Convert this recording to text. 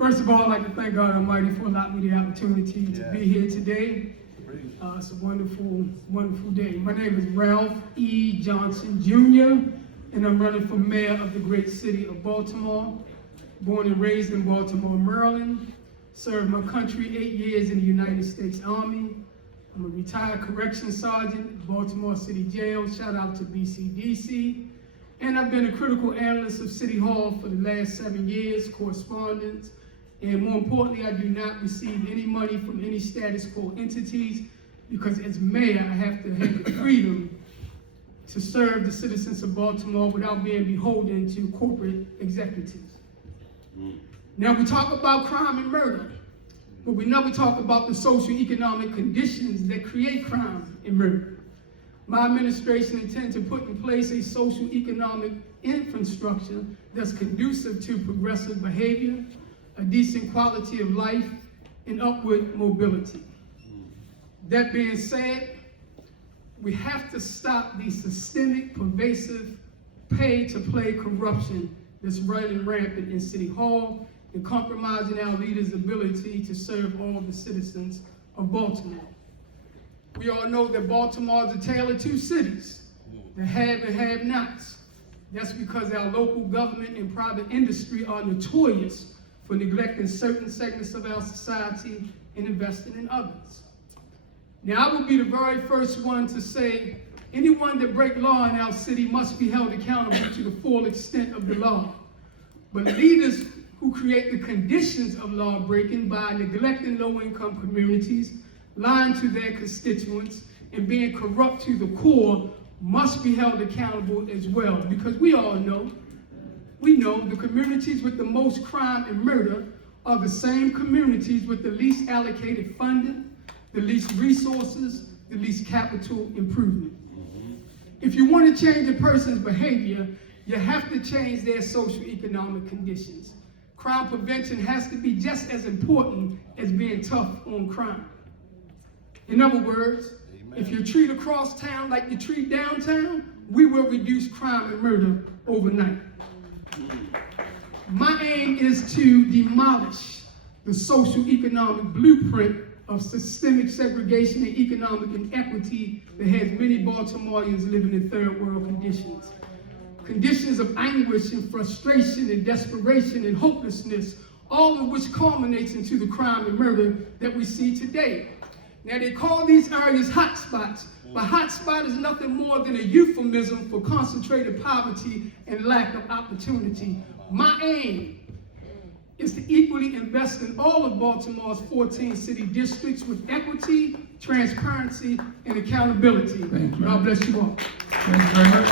First of all, I'd like to thank God Almighty for allowing me the opportunity to be here today. It's a wonderful, wonderful day. My name is Ralph E. Johnson, Jr., and I'm running for mayor of the great city of Baltimore. Born and raised in Baltimore, Maryland. Served my country 8 years in the United States Army. I'm a retired corrections sergeant, Baltimore City Jail. Shout out to BCDC. And I've been a critical analyst of City Hall for the last 7 years, correspondent. And more importantly, I do not receive any money from any status quo entities because as mayor, I have to have the freedom to serve the citizens of Baltimore without being beholden to corporate executives. Now we talk about crime and murder, but we never talk about the socio-economic conditions that create crime and murder. My administration intends to put in place a socio-economic infrastructure that's conducive to progressive behavior, a decent quality of life, and upward mobility. That being said, we have to stop the systemic, pervasive, pay-to-play corruption that's running rampant in City Hall and compromising our leaders' ability to serve all the citizens of Baltimore. We all know that Baltimore is a tale of two cities, the have and have-nots. That's because our local government and private industry are notorious for neglecting certain segments of our society and investing in others. Now, I will be the very first one to say anyone that breaks law in our city must be held accountable to the full extent of the law. But leaders who create the conditions of law breaking by neglecting low-income communities, lying to their constituents, and being corrupt to the core must be held accountable as well. Because we know the communities with the most crime and murder are the same communities with the least allocated funding, the least resources, the least capital improvement. If you want to change a person's behavior, you have to change their socioeconomic conditions. Crime prevention has to be just as important as being tough on crime. In other words, if you treat across town like you treat downtown, we will reduce crime and murder overnight. My aim is to demolish the socioeconomic blueprint of systemic segregation and economic inequity that has many Baltimoreans living in third world conditions. Conditions of anguish and frustration and desperation and hopelessness, all of which culminates into the crime and murder that we see today. Now they call these areas hotspots, but hotspot is nothing more than a euphemism for concentrated poverty and lack of opportunity. My aim is to equally invest in all of Baltimore's 14 city districts with equity, transparency, and accountability. God bless you all. Thank you very much.